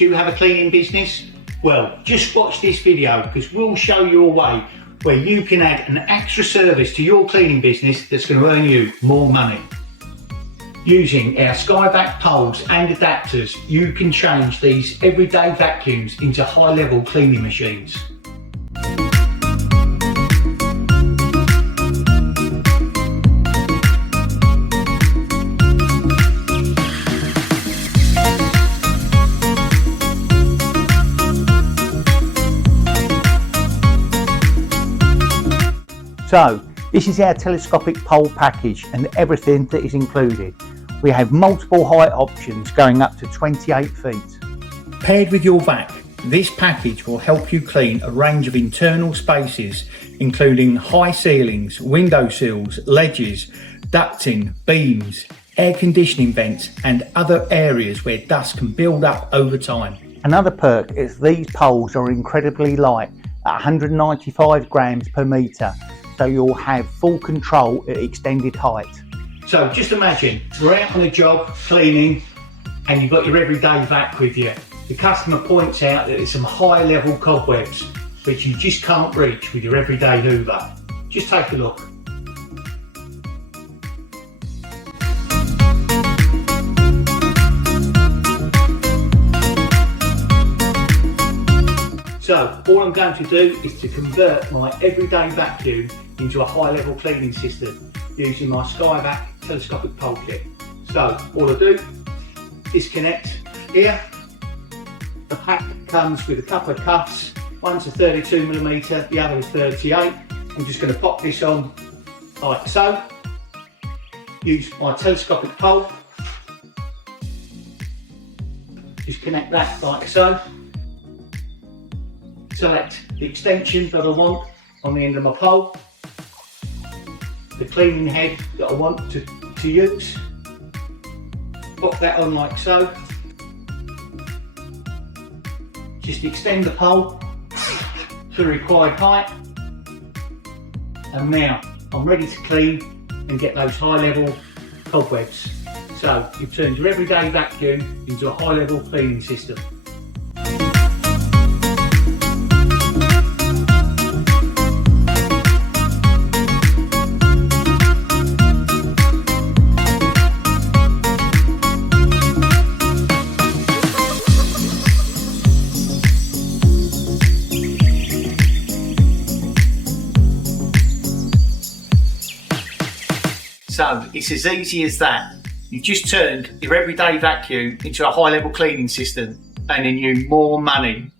Do you have a cleaning business? Well, just watch this video because we'll show you a way where you can add an extra service to your cleaning business that's going to earn you more money. Using our skyVac poles and adapters, you can change these everyday vacuums into high-level cleaning machines. So, this is our telescopic pole package and everything that is included. We have multiple height options going up to 28 feet. Paired with your vac, this package will help you clean a range of internal spaces, including high ceilings, window sills, ledges, ducting, beams, air conditioning vents and other areas where dust can build up over time. Another perk is these poles are incredibly light at 195 grams per metre. So you'll have full control at extended height. So just imagine, we're out on a job cleaning and you've got your everyday vac with you. The customer points out that there's some high level cobwebs which you just can't reach with your everyday hoover. Just take a look. So all I'm going to do is to convert my everyday vacuum into a high level cleaning system using my skyVac telescopic pole kit. So all I do, disconnect here. The pack comes with a couple of cuffs, one's a 32mm, the other is 38. I'm just going to pop this on like so. Use my telescopic pole. Just connect that like so. Select the extension that I want on the end of my pole, the cleaning head that I want to use, pop that on like so, just extend the pole to the required height, and now I'm ready to clean and get those high level cobwebs. So you've turned your everyday vacuum into a high level cleaning system. So it's as easy as that. You've just turned your everyday vacuum into a high level cleaning system, earning you more money.